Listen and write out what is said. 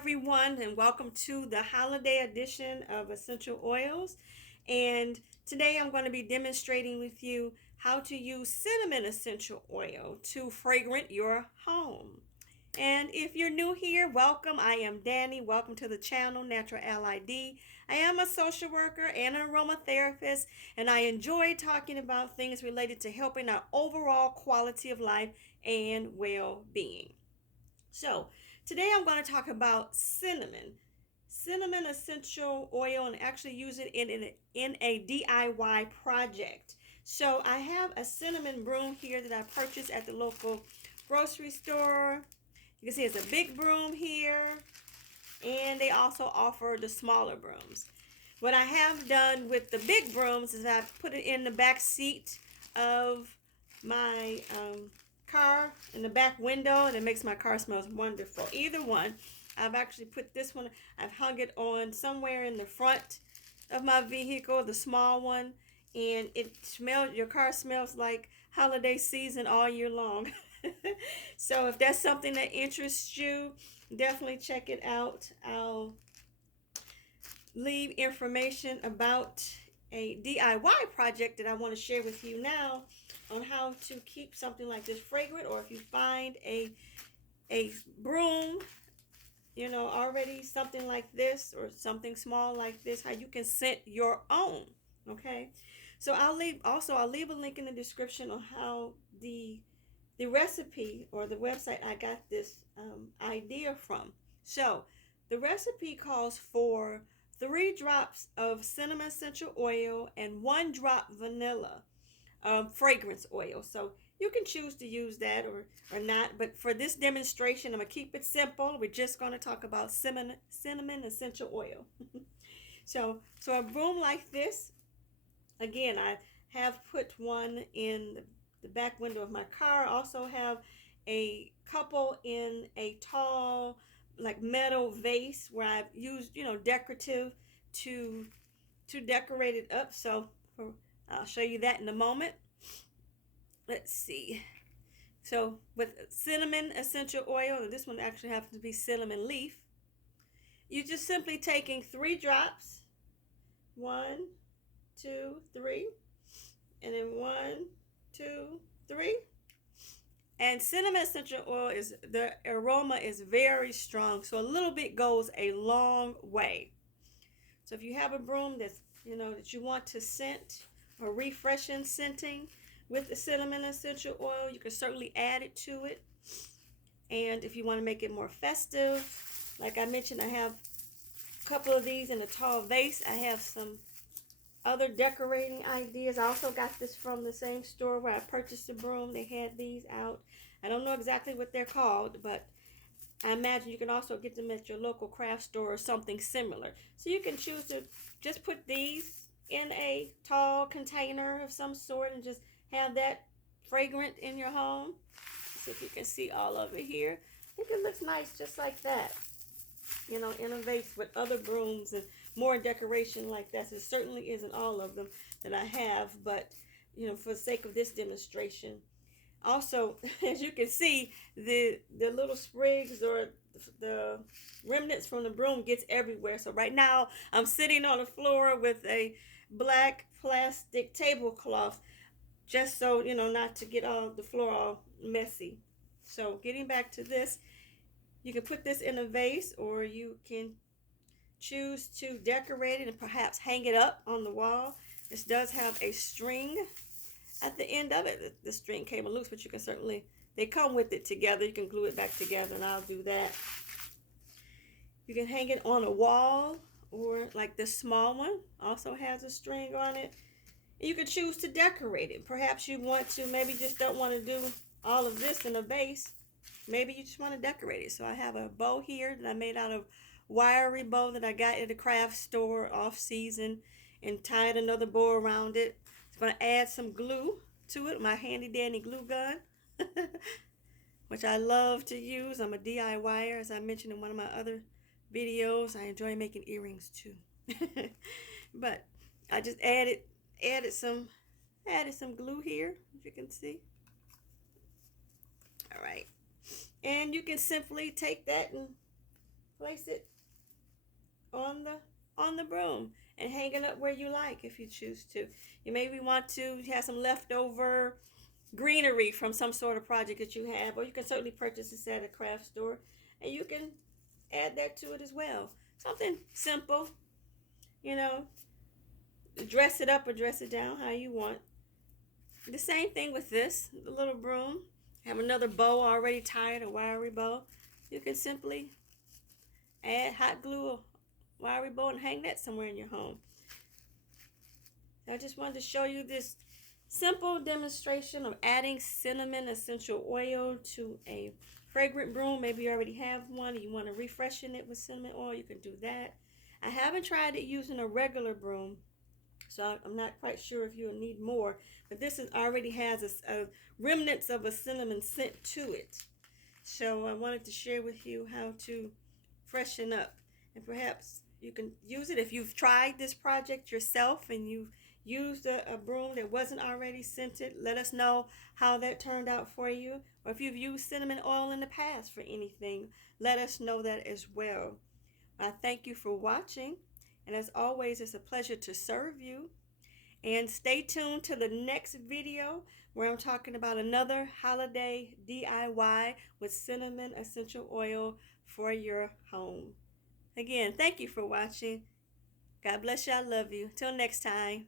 everyone, and welcome to the holiday edition of Essential Oils. And today I'm going to be demonstrating with you how to use cinnamon essential oil to fragrant your home. And if you're new here, welcome. I am Danny. Welcome to the channel, Natural LID. I am a social worker and an aromatherapist, and I enjoy talking about things related to helping our overall quality of life and well-being. So, today I'm going to talk about cinnamon essential oil, and actually use it in a DIY project. So, I have a cinnamon broom here that I purchased at the local grocery store. You can see it's a big broom here, and they also offer the smaller brooms. What I have done with the big brooms is I've put it in the back seat of my car, in the back window, and it makes my car smells wonderful. Either one. I've actually put this one, I've hung it on somewhere in the front of my vehicle, the small one, and your car smells like holiday season all year long. So if that's something that interests you, definitely check it out. I'll leave information about a DIY project that I want to share with you now on how to keep something like this fragrant, or if you find a broom, already something like this or something small like this, how you can scent your own. Okay, so I'll leave a link in the description on how the recipe or the website I got this idea from. So the recipe calls for 3 drops of cinnamon essential oil and 1 drop vanilla fragrance oil. So you can choose to use that or not. But for this demonstration, I'm going to keep it simple. We're just going to talk about cinnamon essential oil. So a broom like this, again, I have put one in the back window of my car. I also have a couple in a tall, like, metal vase where I've used, decorative to decorate it up. So I'll show you that in a moment. Let's see. So with cinnamon essential oil, and this one actually happens to be cinnamon leaf, you're just simply taking 3 drops. 1, 2, 3. And then 1, 2, 3. And cinnamon essential oil, the aroma is very strong, so a little bit goes a long way. So if you have a broom that's that you want to scent or refreshing scenting with the cinnamon essential oil, you can certainly add it to it. And if you want to make it more festive, like I mentioned, I have a couple of these in a tall vase. I have some other decorating ideas. I also got this from the same store where I purchased the broom. They had these out. I don't know exactly what they're called, but I imagine you can also get them at your local craft store or something similar. So you can choose to just put these in a tall container of some sort and just have that fragrant in your home. See if you can see all of it here. I think it looks nice just like that, in a vase with other brooms and more decoration like that. So it certainly isn't all of them that I have, but for the sake of this demonstration. Also, as you can see, the little sprigs or the remnants from the broom gets everywhere. So right now I'm sitting on the floor with a black plastic tablecloth, just so not to get all the floor all messy. So getting back to this, you can put this in a vase, or you can choose to decorate it and perhaps hang it up on the wall. This does have a string at the end of it. The string came loose, but you can certainly, they come with it together. You can glue it back together, and I'll do that. You can hang it on a wall, or like this small one also has a string on it. You can choose to decorate it. Perhaps you want to, maybe just don't want to do all of this in a vase. Maybe you just want to decorate it. So I have a bow here that I made out of wiry bow that I got at the craft store off season, and tied another bow around it. I'm going to add some glue to it, my handy dandy glue gun, which I love to use. I'm a DIYer, as I mentioned in one of my other videos. I enjoy making earrings too. But I just added some glue here, as you can see. All right, and you can simply take that and place it on the broom and hang it up where you like if you choose to. You maybe want to have some leftover greenery from some sort of project that you have, or you can certainly purchase this at a craft store and you can add that to it as well. Something simple, you know, dress it up or dress it down how you want. The same thing with this, the little broom. Have another bow already tied, a wiry bow. You can simply add hot glue or wiry bow and hang that somewhere in your home. I just wanted to show you this simple demonstration of adding cinnamon essential oil to a fragrant broom. Maybe you already have one and you want to refreshen it with cinnamon oil, you can do that. I haven't tried it using a regular broom, so I'm not quite sure if you'll need more, but this already has a remnants of a cinnamon scent to it. So I wanted to share with you how to freshen up, and perhaps you can use it if you've tried this project yourself and you've used a broom that wasn't already scented. Let us know how that turned out for you, or if you've used cinnamon oil in the past for anything, let us know that as well. I thank you for watching, and as always, it's a pleasure to serve you. And stay tuned to the next video where I'm talking about another holiday DIY with cinnamon essential oil for your home. Again, thank you for watching. God bless you. I love you. Till next time.